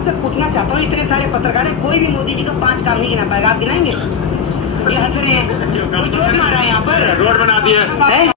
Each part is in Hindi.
आपसे पूछना चाहता हूँ, इतने सारे पत्रकार हैं, कोई भी मोदी जी का 5 काम नहीं गिना पाएगा, आप गिनाएंगे? ये हंस रहे हैं, कोई चोट मारा है यहाँ पर, रोड बना दिया है।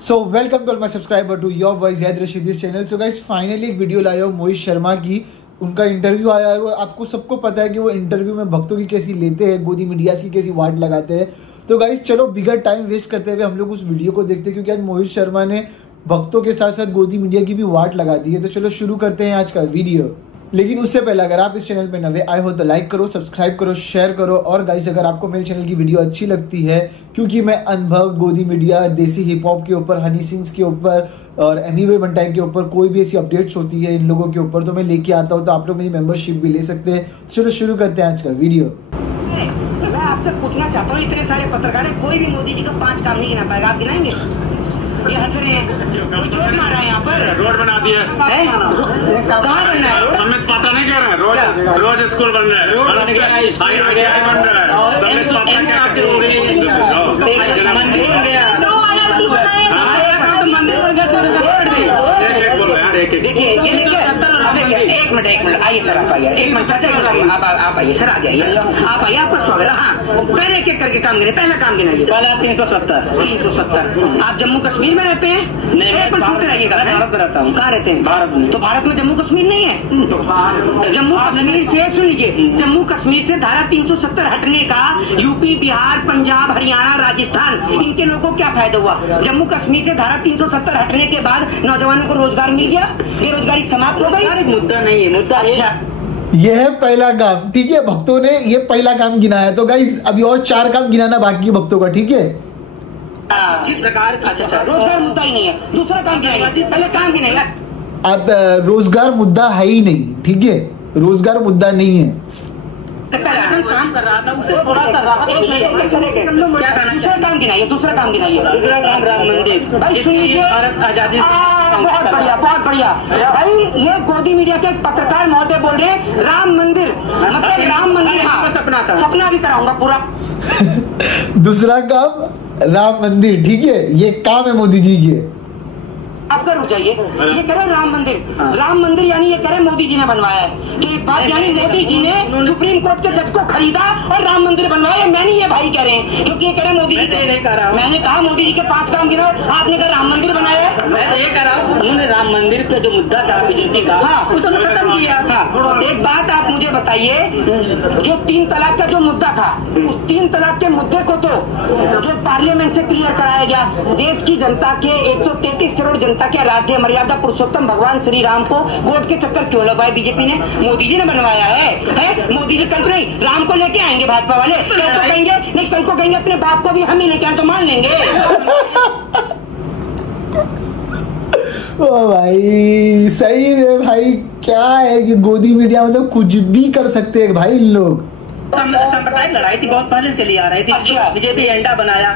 So welcome to my subscriber to your voice याद Rashid this channel. So guys finally एक वीडियो लाया हूँ मोहित शर्मा की, उनका इंटरव्यू आया है। वो आपको सबको पता है कि वो इंटरव्यू में भक्तों की कैसी लेते हैं, गोदी मीडियाज की कैसी वाट लगाते हैं। तो गाइस चलो बिगर टाइम वेस्ट करते हुए हम लोग उस वीडियो को देखते हैं, क्योंकि आज मोहित शर्मा ने भक्तों के साथ साथ गोदी मीडिया की भी वाट लगा दी है। तो चलो शुरू करते हैं आज का वीडियो। लेकिन उससे पहले अगर आप इस चैनल पे नए आए हो तो लाइक करो, सब्सक्राइब करो, शेयर करो। और गाइस अगर आपको मेरे चैनल की वीडियो अच्छी लगती है, क्योंकि मैं अनुभव, गोदी मीडिया, देसी हिप हॉप के ऊपर, हनी सिंह के ऊपर और एनीवे बंटाई के ऊपर कोई भी ऐसी अपडेट्स होती है इन लोगों के ऊपर तो मैं लेके आता हूँ, तो आप लोग मेरी मेंबरशिप भी ले सकते हैं। चलो शुरू करते हैं आज का वीडियो। मैं आपसे पूछना चाहता हूँ, इतने सारे पत्रकार हैं, कोई भी मोदी जी का 5 काम नहीं गिना पाएगा, आप गिनाएंगे? ये हंस रहे हैं, कोई चोट मारा है यहाँ पर, रोड बना दिया है। कहाँ बन रहा है? हमें पता नहीं कह रहे हैं, रोज स्कूल बन रहा है, रोड बन रहा है, हाईवे बन रहा है, देखिए ये देखिए, एक मिनट आइए सर, आप आइए, एक मिनट चाचा, आप आइए सर, आ जाइए, आप आइए, आपका स्वागत है। हाँ पहले एक एक करके काम गिने, पहला काम गिनाइए। पहला 370। आप जम्मू कश्मीर में रहते हैं? नहीं, मैं सुनते रहिएगा, भारत में रहता हूँ। कहाँ रहते हैं? भारत में। तो भारत में जम्मू कश्मीर नहीं है? जम्मू कश्मीर से सुन लीजिए, जम्मू कश्मीर से धारा 370 हटने का यूपी, बिहार, पंजाब, हरियाणा, राजस्थान, इनके लोगों को क्या फायदा हुआ? जम्मू कश्मीर से धारा 370 हटने के बाद नौजवानों को रोजगार मिल गया, बेरोजगारी समाप्त हो गई। मुद्दा नहीं है, मुद्दा अच्छा यह है पहला काम, ठीक है। भक्तों ने ये पहला काम गिनाया, तो गाइस अभी और 4 काम गिनाना बाकी है भक्तों का, ठीक है। जिस प्रकार अच्छा रोजगार मुद्दा ही नहीं है, दूसरा काम गिनाइए, पहले काम गिनाइए। अब रोजगार मुद्दा है ही नहीं, ठीक है, रोजगार मुद्दा नहीं है। काम कर रहा था उससे थोड़ा सा राहत, दूसरा काम गिनाइए, दूसरा काम गिनाइए। दूसरा काम राम मंदिर। भाई सुनिए, भारत आजादी, बहुत बढ़िया, बहुत बढ़िया। भाई ये गोदी मीडिया के पत्रकार महोदय बोल रहे हैं राम मंदिर, मतलब राम मंदिर सपना था, सपना भी कराऊंगा पूरा। दूसरा काम राम मंदिर, ठीक है, ये काम है मोदी जी के। आपका रुक जाइए, ये कह रहे राम मंदिर, राम मंदिर यानी ये कह रहे मोदी जी ने बनवाया है। तो एक बात, यानी मोदी जी ने सुप्रीम कोर्ट के जज को खरीदा और राम मंदिर बनवाया, मैं नहीं, ये भाई कह रहे हैं, क्योंकि ये कह रहे मोदी जी नहीं कह रहा। मैंने कहा मोदी जी के 5 काम गिनाओ, आपने कहा राम मंदिर बनाया है। मैं ये कह रहा हूँ, उन्होंने राम मंदिर का जो मुद्दा था बीजेपी का, उसने खत्म किया था। एक बात आप मुझे बताइए, जो 3 तलाक का जो मुद्दा था, उस 3 तलाक के मुद्दे को तो जो पार्लियामेंट से क्लियर कराया गया, देश की जनता के 133 करोड़ जनता के आराध्य मर्यादा पुरुषोत्तम भगवान श्री राम को कोर्ट के चक्कर क्यों लगाए बीजेपी ने? मोदी जी ने बनवाया है? मोदी जी कल को नहीं, राम को लेके आएंगे भाजपा वाले, कल को कहेंगे नहीं, कल को कहेंगे अपने बाप को भी हम ही लेके आए, तो मान लेंगे। ओ भाई सही है भाई, क्या है कि गोदी मीडिया मतलब कुछ भी कर सकते हैं भाई इन लोग। सांप्रदायिक लड़ाई थी, बहुत पहले से ली आ रही थी। अच्छा, बीजेपी एंडा बनाया,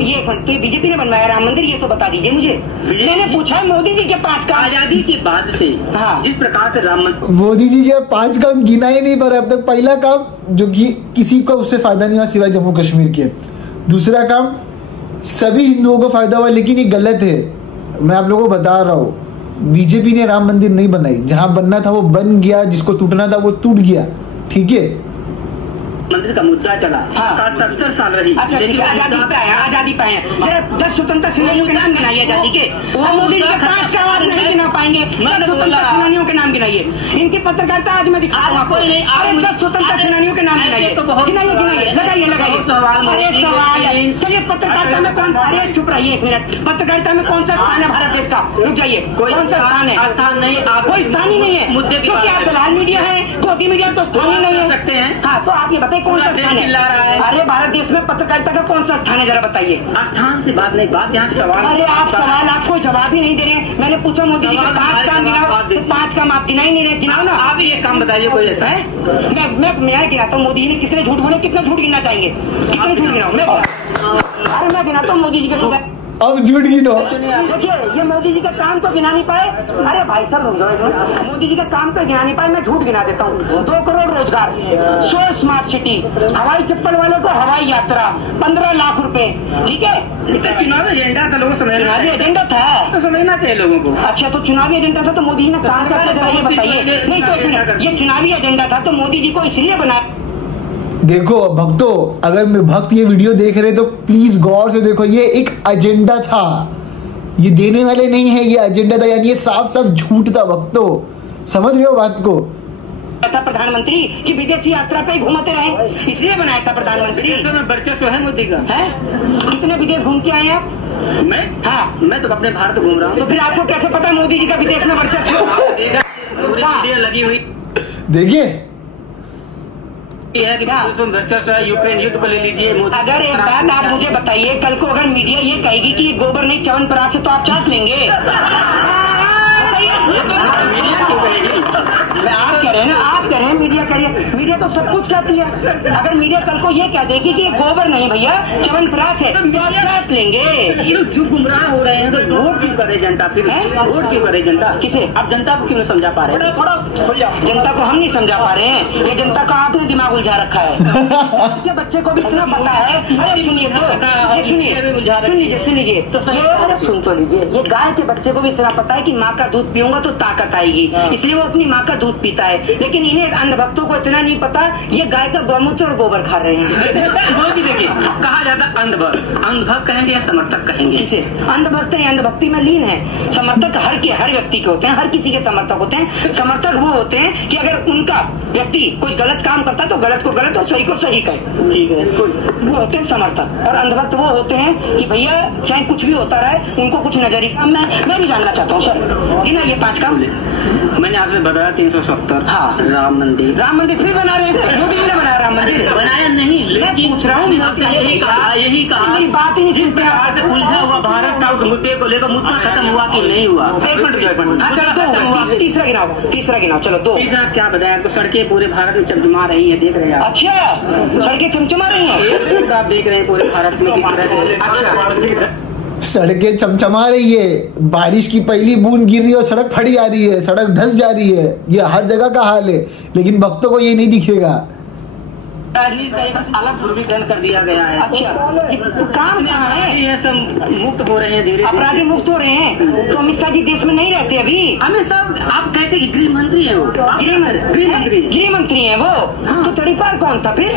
ये तो बीजेपी ने बनवाया राम मंदिर, ये तो बता दीजिए मुझे। मैंने पूछा मोदी जी के 5 काम आजादी के बाद से, हाँ, जिस प्रकार से राम मंदिर, मोदी जी के 5 काम गिना ही नहीं पर अब तक। पहला काम जो कि किसी को उससे फायदा नहीं हुआ सिवाय जम्मू कश्मीर के। दूसरा काम सभी हिंदुओं को फायदा हुआ, लेकिन ये गलत है, मैं आप लोगों को बता रहा हूँ। बीजेपी ने राम मंदिर नहीं बनाई, जहां बनना था वो बन गया, जिसको टूटना था वो टूट गया, ठीक है। मंदिर का मुद्दा चला, हाँ। 70 साल रही। अच्छा ठीक है, आजादी पे आया, आजादी पे आया। जरा 10 स्वतंत्रता सेनानियों के नाम गिनाइए आजादी के। वो मोदी जी के 5 काम आप नहीं गिना पाएंगे। 10 स्वतंत्रता सेनानियों के नाम गिनाइए। इनकी पत्रकारिता आज मैं दिखा रहा हूँ, कोई नहीं। अरे 10 स्वतंत्रता सेनानियों के नाम गिनाइए, गिनाइए, लगाइए। अरे सवाल, चलिए पत्रकारिता में कौन, अरे चुप रहिए 1 मिनट, पत्रकारिता में कौन सा स्थान है भारत देश का? रुक जाइए, कौन सा स्थान है? स्थान नहीं, कोई स्थान ही नहीं है मुद्दे, क्योंकि आप दलाल मीडिया है, गोदी मीडिया तो स्थान ही नहीं हो सकते हैं। हाँ तो आप ये बताइए कौन सा स्थान है? अरे भारत देश में पत्रकारिता का कौन सा स्थान है, जरा बताइए। स्थान से बात नहीं, बात यहाँ सवाल। अरे आप सवाल, आप कोई जवाब ही नहीं दे रहे। मैंने पूछा मोदी जी के 5 काम गिनाओ, तो 5 काम आप गिना ही नहीं रहे। गिनाओ ना, आप ये काम बताइए कोई ऐसा है। मैं गिनाता हूँ मोदी जी ने कितने झूठ बोले, कितना झूठ गिनना चाहेंगे, कितने झूठ गिनाओ? मैं गिनाता हूँ मोदी जी के झूठ। अब झूठ गिनो। देखिए ये मोदी जी का काम तो गिना नहीं पाए। अरे भाई साहब मोदी जी का काम तो गिना नहीं पाए, मैं झूठ गिना देता हूँ। 2 करोड़ रोजगार, 100 स्मार्ट सिटी, हवाई चप्पल वाले को हवाई यात्रा, 15 लाख रुपए। ठीक है, तो चुनावी एजेंडा था, लोगों समझ, चुनावी एजेंडा था तो समझना चाहिए लोगों को। अच्छा तो चुनावी एजेंडा था तो मोदी जी ने काम करके जरा ये बताइए। नहीं तो ये चुनावी एजेंडा था तो मोदी जी को इसलिए बनाया। देखो भक्तों, अगर मैं भक्त ये वीडियो देख रहे तो प्लीज गौर से देखो, ये एक एजेंडा था, ये देने वाले नहीं है, ये एजेंडा था, यानी ये साफ साफ झूठ था भक्तों। समझ रहे हो बात को? था प्रधानमंत्री की विदेशी यात्रा पे घूमते रहे, इसलिए बनाया था प्रधानमंत्री। तो मैं वर्चस्व है मोदी का है। कितने विदेश घूम के आए आप? मैं, हाँ मैं तो अपने भारत घूम रहा हूँ। तो फिर आपको कैसे पता मोदी जी का विदेश में वर्चस्व? पूरी मीडिया लगी हुई देखिए है कि वर्चस्व है। यूक्रेन युद्ध को ले लीजिए। अगर एक बात आप मुझे बताइए, कल को अगर मीडिया ये कहेगी कि गोबर नहीं च्यवनप्राश से, तो आप चाट लेंगे? मीडिया क्यों करेगी? आप कह रहे हैं ना, आप कह रहे हैं मीडिया करिए, मीडिया तो सब कुछ कहती है। अगर मीडिया कल को ये कह देगी कि गोबर नहीं भैया च्यवनप्राश है, तो आप चाट लेंगे। ये लोग जो गुमराह हो रहे हैं, तो वोट क्यों करे जनता? फिर वोट क्यों करे जनता? किसे? आप जनता को क्यों नहीं समझा पा रहे हैं? थोड़ा जनता को हम नहीं समझा पा रहे हैं, ये जनता का आपने दिमाग उलझा रखा है। बच्चे को भी इतना पता है। अरे सुनिए तो, ये सुन लीजिए तो सही, अरे सुन तो लीजिए। ये गाय के बच्चे को भी इतना पता है कि माँ का दूध पीऊंगा तो ताकत आएगी, इसलिए वो अपनी माँ का दूध पीता है। लेकिन इन्हें अंधभक्तों को इतना नहीं पता, ये गाय का गौमूत्र और गोबर खा रहे हैं। देखिए कहा जाता है अंधभक्त, अंधभक्त कहेंगे या समर्थक कहेंगे? किसे? अंधभक्त है, अंधभक्ति में लीन है। समर्थक हर व्यक्ति के होते हैं, हर किसी के समर्थक होते हैं। समर्थक वो होते हैं कि अगर उनका व्यक्ति कोई गलत काम करता है तो गलत को गलत और सही को सही कहे। ठीक है, वो होते हैं समर्थक। और अंधभक्त वो होते हैं कि भैया चाहे कुछ भी होता रहे, उनको कुछ नजर ही। मैं भी जानना चाहता हूँ सर, ये ना ये 5 काम मैंने आपसे बताया 370। हाँ, राम मंदिर फिर बना रहे हैं। मोदी जी ने बनाया राम मंदिर? बनाया नहीं, लेकिन पूछ रहा हूँ, यही कहा मेरी बात ही नहीं सुनते हैं। उलझा हुआ भारत था, उस मुद्दे को लेकर मुद्दा खत्म हुआ कि नहीं हुआ? एक मिनट। हाँ चलो, तीसरा गिनाओ। चलो 2। तीसरा क्या बताया आपको? सड़कें पूरे भारत में चमचमा रही है, देख रहे हैं आप? अच्छा, सड़कें चमचमा रही हैं, आप देख रहे हैं पूरे भारत में किस तरह से। अच्छा, सड़कें चमचमा रही है, बारिश की पहली बूंद गिर रही है और सड़क फटी जा रही है, सड़क धंस जा रही है। ये हर जगह का हाल है, लेकिन भक्तों को ये नहीं दिखेगा। राजनीति का एक अलग ध्रुवीकरण कर दिया गया है। अच्छा, काम कहाँ है? ये सब मुक्त हो रहे हैं, धीरे अपराधी मुक्त हो रहे हैं। तो अमित शाह जी देश में नहीं रहते अभी? अमित शाह आप कैसे? गृह मंत्री है वो, गृह मंत्री है वो। तो तड़ीपार कौन था फिर?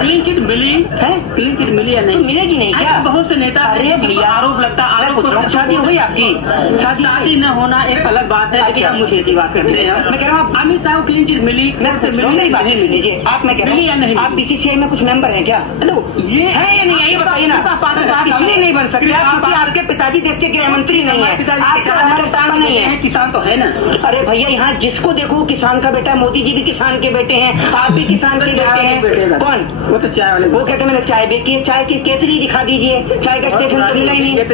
क्लीन चिट मिली है? क्लीन चिट मिली या नहीं? मिलेगी नहीं क्या? बहुत से नेता, अरे भैया आरोप लगता है। शादी हुई आपकी? शादी न होना एक अलग बात है। अच्छा, मुझे की बात करते हैं। मैं कह रहा हूँ अमित शाह को क्लीन चिट मिली, नहीं लीजिए आप। मैं कह रहा हूँ नहीं, आप बीसीसीआई में कुछ मेंबर हैं क्या? ये है या नहीं, ये बताइए ना। इसलिए नहीं बन सकते क्योंकि आपके पिताजी देश के गृह मंत्री नहीं है, हमारे किसान नहीं है। किसान तो है ना। अरे भैया यहाँ जिसको देखो किसान का बेटा, मोदी जी भी किसान के बेटे हैं, आप भी किसान के बेटे हैं। कौन? वो तो चाय वाले। वो कहते मैंने चाय बेची है, चाय की केतली दिखा दीजिए। चाय का स्टेशन तो मिला ही नहीं है,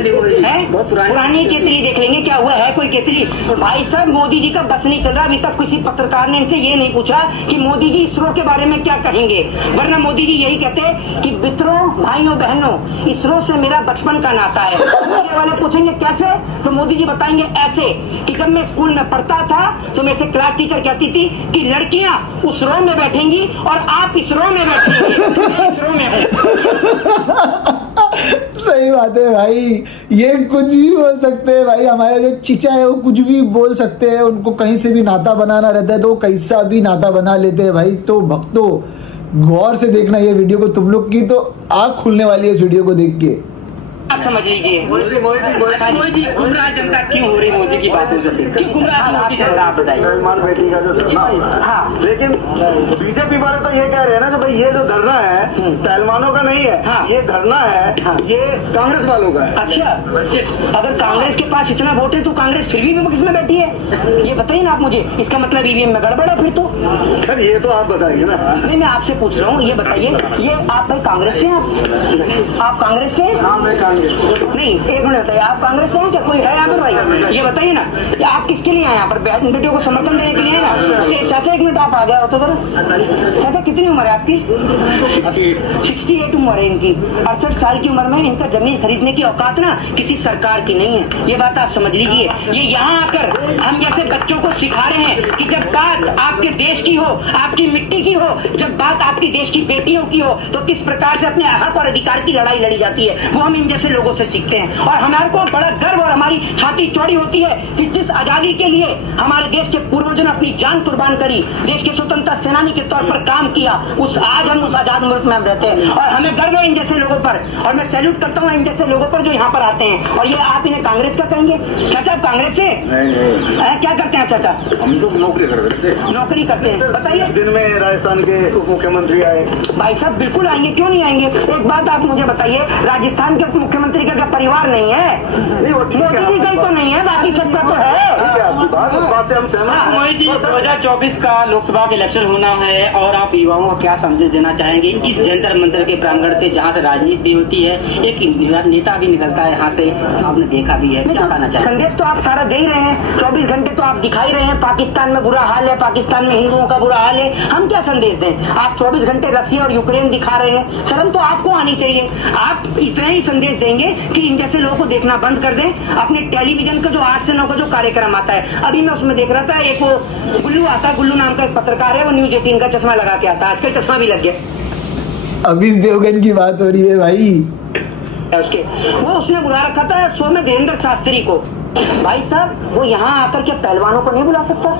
पुरानी केतली देख लेंगे। क्या हुआ है कोई केतली? भाई साहब मोदी जी का बस नहीं चल रहा। अभी तक किसी पत्रकार ने इनसे ये नहीं पूछा कि मोदी जी इसरो के बारे में क्या कहेंगे, वरना मोदी जी यही कहते हैं कि मित्रों, भाइयों, बहनों, इसरो से मेरा बचपन का नाता है। मीडिया वाले पूछेंगे कैसे, तो मोदी जी बताएंगे ऐसे कि जब मैं स्कूल में पढ़ता था तो मेरे से क्लास टीचर कहती थी कि लड़कियां उस रो में बैठेंगी और आप इस रो में बैठेंगे। इस रो में सही बात है भाई, ये कुछ भी बोल सकते हैं भाई। हमारे जो चीचा है वो कुछ भी बोल सकते हैं, उनको कहीं से भी नाता बनाना रहता है तो वो कैसा भी नाता बना लेते हैं भाई। तो भक्तों गौर से देखना ये वीडियो को, तुम लोग की तो आँख खुलने वाली है इस वीडियो को देख के। आप समझ लीजिए मोदी जी गुमराह जनता क्यों हो रही? मोदी की बातों से क्यों गुमराह होती जनता? आप बताइए। बेटी का जो धरना, हाँ, लेकिन बीजेपी वाले तो ये कह रहे हैं ना कि भाई ये जो धरना है पहलवानों का नहीं है, हाँ, ये धरना है, हाँ, ये कांग्रेस वालों का है। अच्छा, अगर कांग्रेस के पास इतना वोट है तो कांग्रेस फिर भी विपक्ष में बैठी है, ये बताइए ना आप मुझे। इसका मतलब ईवीएम में गड़बड़ है फिर तो? सर ये तो आप बताइए ना। नहीं, मैं आपसे पूछ रहा हूँ, ये बताइए, ये आप भाई कांग्रेस से? आप कांग्रेस से? हाँ, मैं राजस्थान के। नहीं, एक मिनट बताइए, आप कांग्रेस से हैं क्या? कोई है आमिर भाई? ये बताइए ना, आप किसके लिए आए यहाँ पर? बेटियों को समर्थन देने के लिए है ना? चाचा एक मिनट आप आ गया हो तो जरा। चाचा कितनी उम्र है आपकी? 68 उम्र है इनकी। 68 साल की उम्र में इनका जमीन खरीदने की औकात ना किसी सरकार की नहीं है, ये बात आप समझ लीजिए। ये यहाँ आकर हम जैसे बच्चों को सिखा रहे हैं कि जब बात आपके देश की हो, आपकी मिट्टी की हो, जब बात आपकी देश की बेटियों की हो, तो किस प्रकार से अपने हक और अधिकार की लड़ाई लड़ी जाती है, वो हम इन जैसे लोगों से सीखते हैं। और हमारे को बड़ा गर्व और हमारी छाती चौड़ी होती है कि जिस आजादी के लिए हमारे देश के पूर्वजों ने अपनी जान कुर्बान करी, देश के स्वतंत्रता सेनानी के तौर पर काम किया, आज हम उस आजाद मुल्क में हम रहते हैं और हमें गर्व है इन जैसे लोगों पर। और मैं सैल्यूट करता हूँ इन जैसे लोगों पर जो यहाँ पर आते हैं। और ये आप इन्हें कांग्रेस का कहेंगे? चाचा आप कांग्रेस से क्या करते हैं चाचा? हम तो नौकरी करते हैं। नौकरी करते हैं, बताइए। दिन में राजस्थान के उप मुख्यमंत्री आए। भाई साहब बिल्कुल आएंगे, क्यों नहीं आएंगे? एक बात आप मुझे बताइए, राजस्थान के उप मुख्यमंत्री का क्या परिवार नहीं है? मोदी जी का तो नहीं है, बाकी सबका तो है। आपकी बात, उस बात से हम सहमत। मोदी जी 2024 का लोकसभा का इलेक्शन होना है और आप युवाओं को क्या संदेश देना चाहेंगे इस जंतर मंतर के प्रांगण से, जहाँ से राजनीति भी होती है, एक नेता भी निकलता है यहाँ से, आपने देखा भी है, क्या कहना चाहिए? संदेश तो आप सारा दे ही रहे हैं, 24 घंटे तो आप दिखाई रहे हैं पाकिस्तान में बुरा हाल है, पाकिस्तान में हिंदुओं का बुरा हाल है। हम क्या संदेश दें? आप 24 घंटे रसिया और यूक्रेन दिखा रहे हैं, शर्म तो आपको आनी चाहिए। आप इतना ही संदेश देंगे कि इन जैसे लोगों को देखना बंद कर दें। अपने टेलीविजन का जो 8 से 9 का जो कार्यक्रम आता है, अभी मैं उसमें देख रहा था, एक वो गुल्लू आता है, गुल्लू नाम का एक पत्रकार है, वो न्यूज 18 का चश्मा लगा के आता है, आजकल चश्मा भी लग गया। अभी देवगन की बात हो रही है भाई, उसके वो उसने बुला रखा था शो में धीरेन्द्र शास्त्री को। भाई साहब वो यहाँ आकर के पहलवानों को नहीं बुला सकता?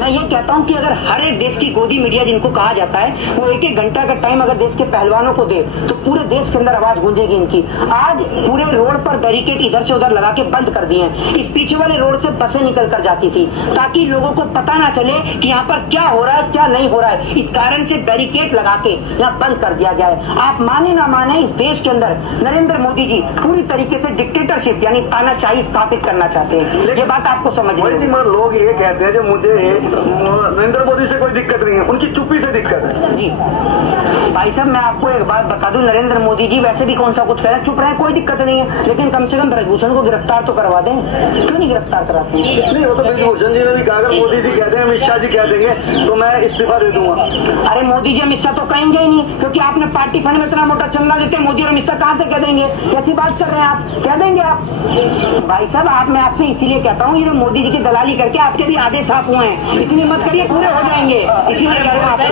मैं ये कहता हूँ कि अगर हर एक देश की गोदी मीडिया जिनको कहा जाता है, वो 1-1 घंटा का टाइम अगर देश के पहलवानों को दे तो पूरे देश के अंदर आवाज गूंजेगी इनकी। आज पूरे रोड पर बैरिकेड इधर से उधर लगा के बंद कर दिए हैं। इस पीछे वाले रोड से बसें निकल कर जाती थी ताकि लोगों को पता ना चले कि यहाँ पर क्या हो रहा है क्या नहीं हो रहा है। इस कारण से बैरिकेड लगा के यहाँ बंद कर दिया गया है। आप माने ना माने, इस देश के अंदर नरेंद्र मोदी जी पूरी तरीके से डिक्टेटरशिप यानी तानाशाही स्थापित करना चाहते हैं। ये बात आपको समझ मगर लोग ये कहते हैं कि मुझे नरेंद्र मोदी से कोई दिक्कत नहीं है, उनकी चुप्पी से दिक्कत है। जी भाई साहब मैं आपको एक बात बता दूं, नरेंद्र मोदी जी वैसे भी कौन सा कुछ कह रहे हैं, चुप रहे, कोई दिक्कत नहीं है, लेकिन कम से कम ब्रजभूषण को गिरफ्तार तो करवा दें। क्यों नहीं गिरफ्तार कराते हैं? नहीं, वो तो ब्रजभूषण जी ने भी कहा, अगर मोदी जी कहते हैं, अमित शाह जी कह देंगे तो मैं इस्तीफा दे दूंगा। अरे मोदी जी अमित शाह तो कहेंगे ही नहीं, क्योंकि आपने पार्टी फंड में इतना मोटा चंदा देते हैं। मोदी और अमित शाह कहाँ से कह देंगे? कैसी बात कर रहे हैं आप? कह देंगे आप? भाई साहब आप, मैं आपसे इसीलिए कहता हूँ, ये मोदी जी की दलाली करके आपके भी आधे साफ हुए हैं, इतनी मत करिए, पूरे हो जाएंगे। इसीलिए कह रहे हैं आपको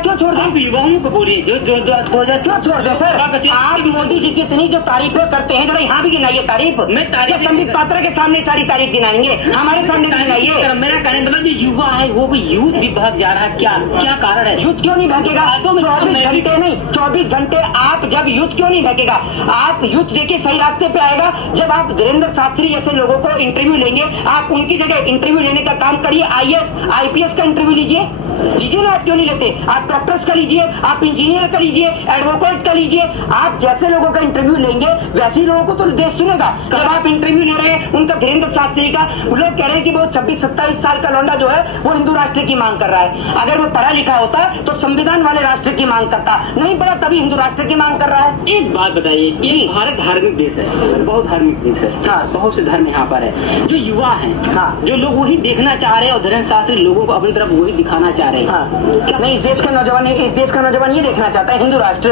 क्यों छोड़ दें? युवाओं को बोलिए क्यों छोड़ दे सर? आप मोदी जी की इतनी जो तारीफें करते हैं, जरा यहाँ भी गिनाइए तारीफ। मैं तारीफ संबित पात्रा के सामने सारी तारीफ गिनाएंगे, हमारे सामने भी गिनाइए। मेरा कहने मतलब जो युवा है वो भी यूथ भी भाग जा रहा है, क्या कारण है? यूथ क्यों नहीं भागेगा? 24 घंटे नहीं, 24 घंटे आप जब यूथ क्यों नहीं भागेगा? आप यूथ देखिए सही रास्ते पे आएगा जब आप धीरेन्द्र शास्त्री जैसे लोगों को इंटरव्यू लेंगे। आप उनकी जगह इंटरव्यू लेने का काम करिए, IAS IPS का इंटरव्यू लीजिए ना। आप क्यों नहीं लेते? आप डॉक्टर्स का लीजिए, आप इंजीनियर का लीजिए, एडवोकेट का लीजिए। आप जैसे लोगों का इंटरव्यू लेंगे वैसे लोगों को तो देश सुनेगा। जब आप इंटरव्यू ले रहे हैं उनका धीरेन्द्र शास्त्री का, लोग कह रहे हैं कि वो 26-27 साल का लौंडा जो है वो हिंदू राष्ट्र की मांग कर रहा है। अगर वो पढ़ा लिखा होता तो संविधान वाले राष्ट्र की मांग करता, नहीं पढ़ा तभी हिंदू राष्ट्र की मांग कर रहा है। एक बात बताइए, ये भारत धार्मिक देश है, बहुत धार्मिक देश है, हाँ, बहुत से धर्म यहाँ पर है। जो युवा है, हाँ, जो लोग वही देखना चाह रहे हैं और धीरेन्द्र शास्त्री लोगों को अपनी तरफ वही दिखाना चाह रहे हैं। हाँ। नहीं, इस देश का नौजवान ये देखना चाहता है हिंदू राष्ट्र।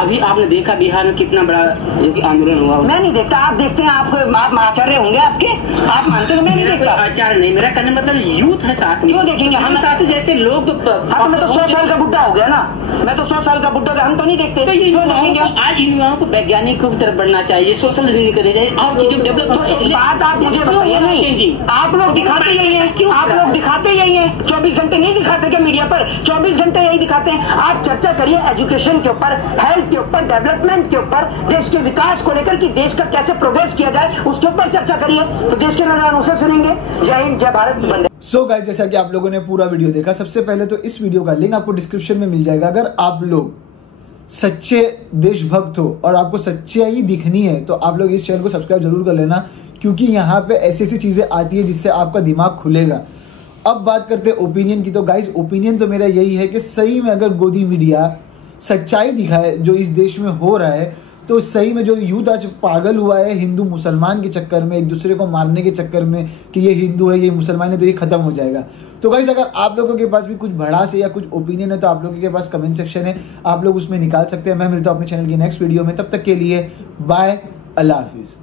अभी आपने देखा बिहार में कितना बड़ा जो कि आंदोलन हुआ। मैं नहीं देखता, आप देखते हैं। आप आचार्य होंगे आपके, आप मानते हो? मैं नहीं देखता। आचार्य नहीं, मेरा कहने मतलब यूथ है साथ में। क्यों देखेंगे हम साथ? जैसे लोग तो मैं तो 100 साल का बुढ़ा हो गया ना, मैं तो 100 साल का बुढ़ा, हम तो नहीं देखते। तो ये देखेंगे आज इन युवाओं को वैज्ञानिकों की तरफ बढ़ना चाहिए, सोशल इंजीनियरिंग करनी चाहिए और चीजें डेवलप। बात आप मुझे बताइए नहीं, आप लोग दिखाते यही है, क्यों आप लोग दिखाते यही है? 24 घंटे नहीं दिखाते क्या मीडिया पर? 24 घंटे यही दिखाते हैं। आप चर्चा करिए एजुकेशन के ऊपर, हेल्थ के ऊपर, डेवलपमेंट के ऊपर, देश के विकास को लेकर कि देश का कैसे प्रोग्रेस किया जाए उसके ऊपर चर्चा करिए, तो देश के नौजवान उसे सुनेंगे। जय हिंद, जय भारत। सो गाइस, जैसा कि आप लोगों ने पूरा वीडियो देखा, सबसे पहले तो इस वीडियो का लिंक आपको डिस्क्रिप्शन में मिल जाएगा। अगर आप लोग सच्चे देशभक्त हो और आपको सच्चाई दिखनी है तो आप लोग इस चैनल को सब्सक्राइब जरूर कर लेना, क्योंकि यहाँ पे ऐसी ऐसी चीजें आती है जिससे आपका दिमाग खुलेगा। अब बात करते हैं ओपिनियन की, तो गाइस ओपिनियन तो मेरा यही है कि सही में अगर गोदी मीडिया सच्चाई दिखाए जो इस देश में हो रहा है, तो सही में जो यूथ आज पागल हुआ है हिंदू मुसलमान के चक्कर में, एक दूसरे को मारने के चक्कर में कि ये हिंदू है ये मुसलमान है, तो ये खत्म हो जाएगा। तो गाइस अगर आप लोगों के पास भी कुछ भड़ास है या कुछ ओपिनियन है तो आप लोगों के पास कमेंट सेक्शन है, आप लोग उसमें निकाल सकते हैं। मैं मिलता हूं अपने चैनल की नेक्स्ट वीडियो में, तब तक के लिए बाय, अल्लाह हाफिज।